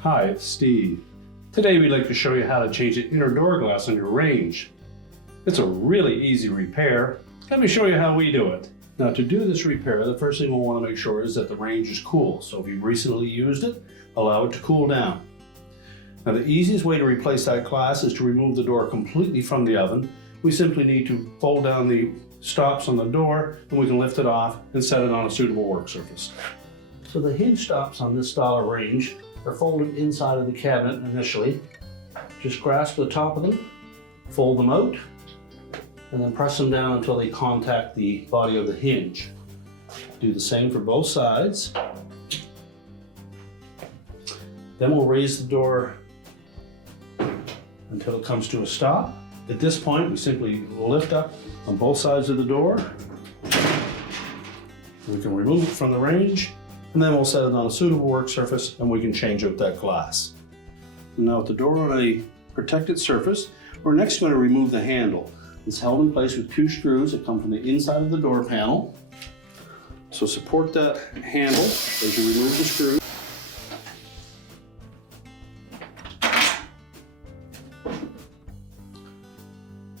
Hi, it's Steve. Today we'd like to show you how to change the inner door glass on your Range. It's a really easy repair. Let me show you how we do it. Now, to do this repair, the first thing we'll want to make sure is that the Range is cool. So if you've recently used it, allow it to cool down. Now, the easiest way to replace that glass is to remove the door completely from the oven. We simply need to fold down the stops on the door and we can lift it off and set it on a suitable work surface. So the hinge stops on this style of Range are folded inside of the cabinet initially. Just grasp the top of them, fold them out, and then press them down until they contact the body of the hinge. Do the same for both sides. Then we'll raise the door until it comes to a stop. At this point, we simply lift up on both sides of the door. We can remove it from the Range, and then we'll set it on a suitable work surface and we can change out that glass. Now with the door on a protected surface, we're next going to remove the handle. It's held in place with 2 screws that come from the inside of the door panel. So support that handle as you remove the screw.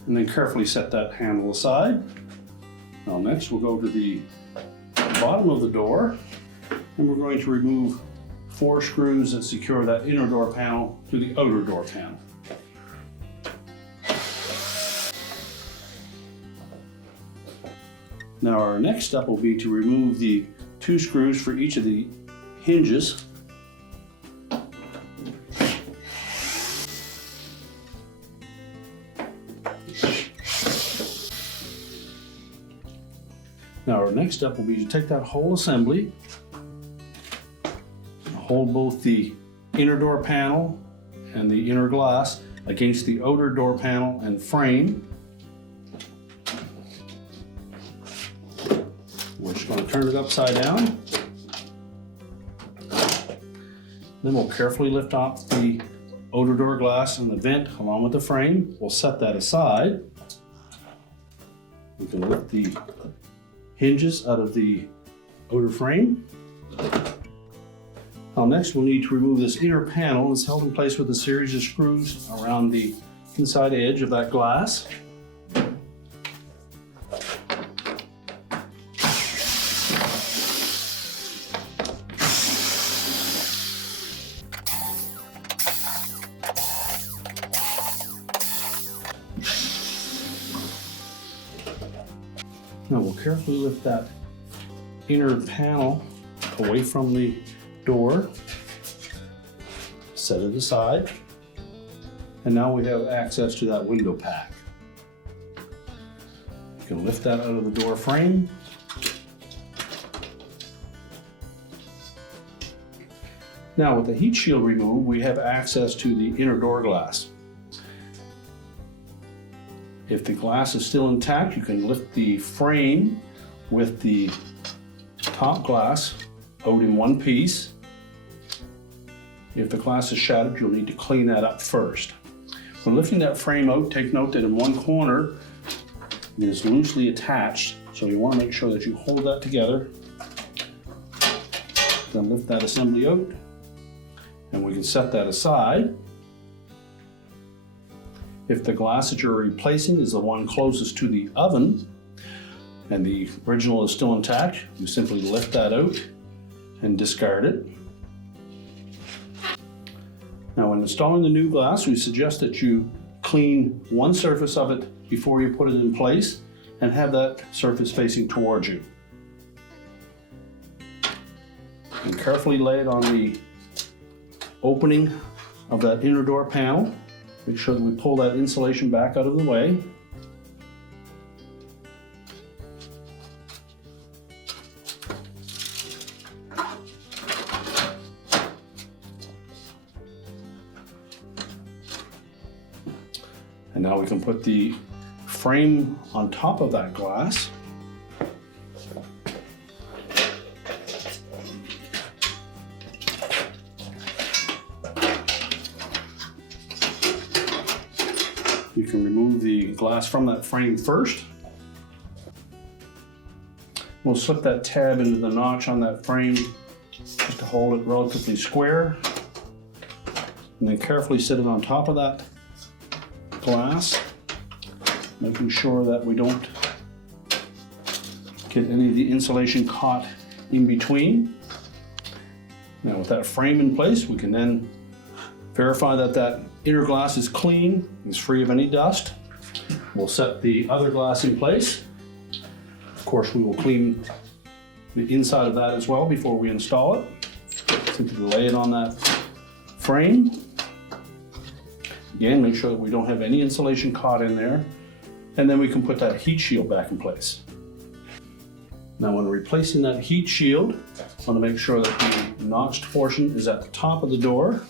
And then carefully set that handle aside. Now next we'll go to the bottom of the door and we're going to remove 4 screws that secure that inner door panel to the outer door panel. Now our next step will be to remove the 2 screws for each of the hinges. Now our next step will be to take that whole assembly, hold both the inner door panel and the inner glass against the outer door panel and frame. We're just going to turn it upside down. Then we'll carefully lift off the outer door glass and the vent along with the frame. We'll set that aside. We can lift the hinges out of the outer frame. Now next we'll need to remove this inner panel. It's held in place with a series of screws around the inside edge of that glass. Now we'll carefully lift that inner panel away from the door, set it aside, and now we have access to that window pack. You can lift that out of the door frame. Now with the heat shield removed, we have access to the inner door glass. If the glass is still intact, you can lift the frame with the top glass out in one piece. If the glass is shattered, you'll need to clean that up first. When lifting that frame out, take note that in one corner it is loosely attached, so you want to make sure that you hold that together. Then lift that assembly out, and we can set that aside. If the glass that you're replacing is the one closest to the oven and the original is still intact, you simply lift that out and discard it. Now when installing the new glass, we suggest that you clean one surface of it before you put it in place and have that surface facing towards you. And carefully lay it on the opening of that inner door panel. Make sure that we pull that insulation back out of the way. And now we can put the frame on top of that glass. You can remove the glass from that frame first. We'll slip that tab into the notch on that frame just to hold it relatively square. And then carefully sit it on top of that glass, making sure that we don't get any of the insulation caught in between. Now with that frame in place, we can then verify that that inner glass is clean, is free of any dust. We'll set the other glass in place. Of course, we will clean the inside of that as well before we install it. Simply lay it on that frame. Again, make sure that we don't have any insulation caught in there. And then we can put that heat shield back in place. Now when replacing that heat shield, I want to make sure that the notched portion is at the top of the door.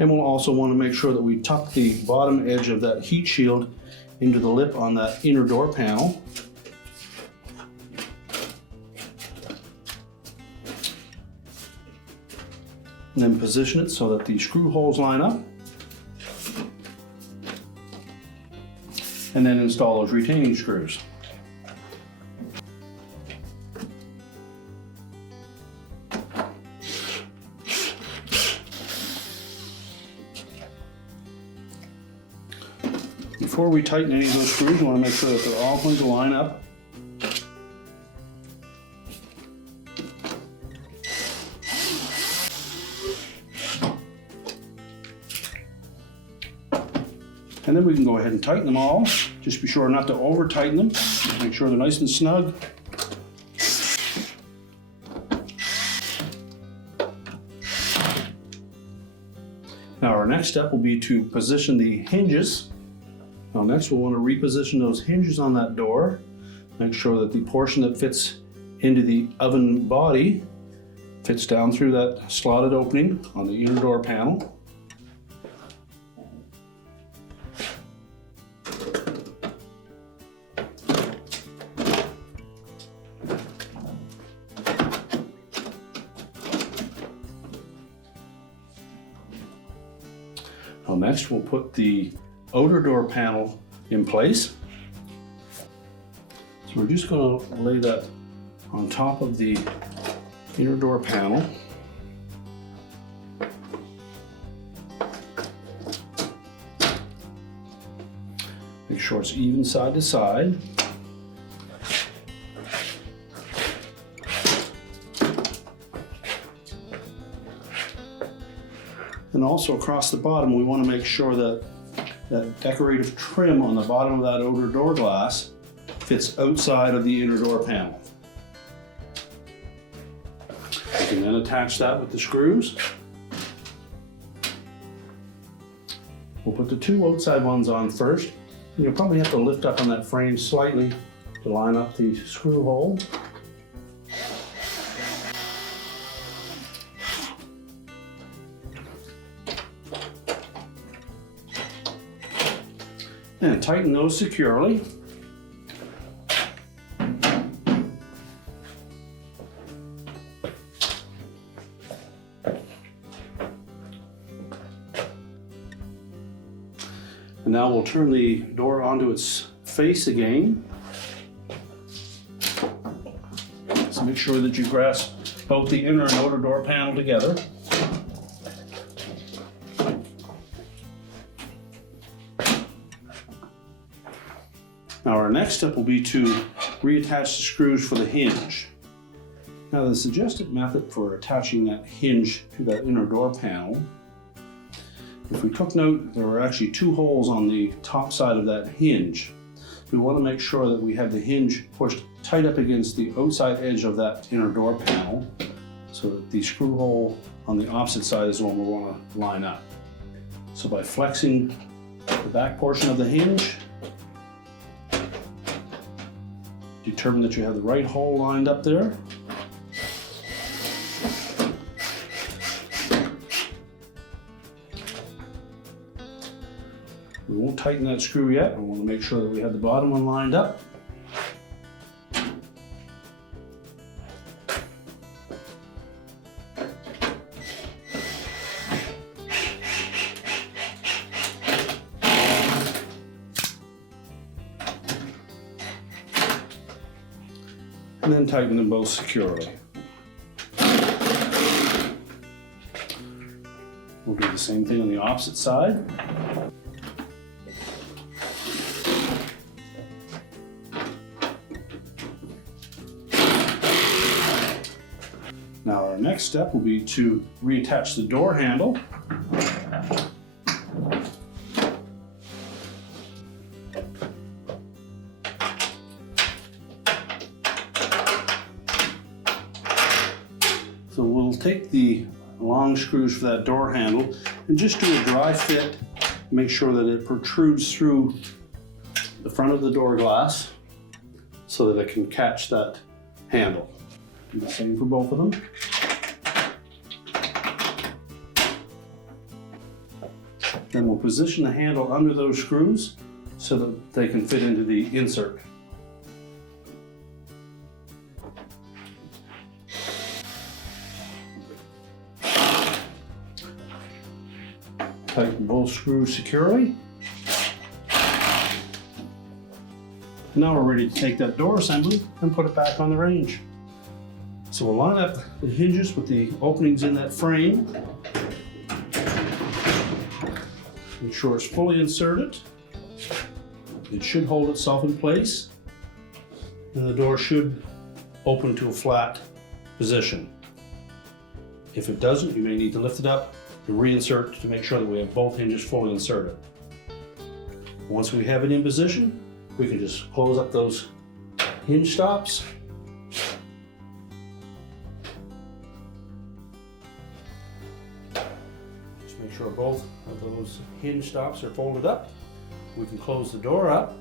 And we'll also want to make sure that we tuck the bottom edge of that heat shield into the lip on that inner door panel. And then position it so that the screw holes line up. And then install those retaining screws. Before we tighten any of those screws, we want to make sure that they're all going to line up. And then we can go ahead and tighten them all. Just be sure not to over tighten them. Make sure they're nice and snug. Now our next step will be to position the hinges. Now next we'll want to reposition those hinges on that door. Make sure that the portion that fits into the oven body fits down through that slotted opening on the inner door panel. Now next we'll put the outer door panel in place. So we're just going to lay that on top of the inner door panel. Make sure it's even side to side. And also across the bottom, we want to make sure that that decorative trim on the bottom of that outer door glass fits outside of the inner door panel. You can then attach that with the screws. We'll put the two outside ones on first. And you'll probably have to lift up on that frame slightly to line up the screw hole. And tighten those securely. And now we'll turn the door onto its face again. So make sure that you grasp both the inner and outer door panel together. Now our next step will be to reattach the screws for the hinge. Now the suggested method for attaching that hinge to that inner door panel, if we took note there were actually two holes on the top side of that hinge. We want to make sure that we have the hinge pushed tight up against the outside edge of that inner door panel so that the screw hole on the opposite side is the one we want to line up. So by flexing the back portion of the hinge, determine that you have the right hole lined up there. We won't tighten that screw yet. We want to make sure that we have the bottom one lined up. then tighten them both securely. We'll do the same thing on the opposite side. Now our next step will be to reattach the door handle. So we'll take the long screws for that door handle and just do a dry fit. Make sure that it protrudes through the front of the door glass so that it can catch that handle. Do the same for both of them. Then we'll position the handle under those screws so that they can fit into the insert. Tighten both screws securely. Now we're ready to take that door assembly and put it back on the range. So we'll line up the hinges with the openings in that frame. Make sure it's fully inserted. It should hold itself in place, and the door should open to a flat position. If it doesn't, you may need to lift it up and reinsert to make sure that we have both hinges fully inserted. Once we have it in position, we can just close up those hinge stops. Just make sure both of those hinge stops are folded up. We can close the door up,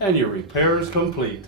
and your repair is complete.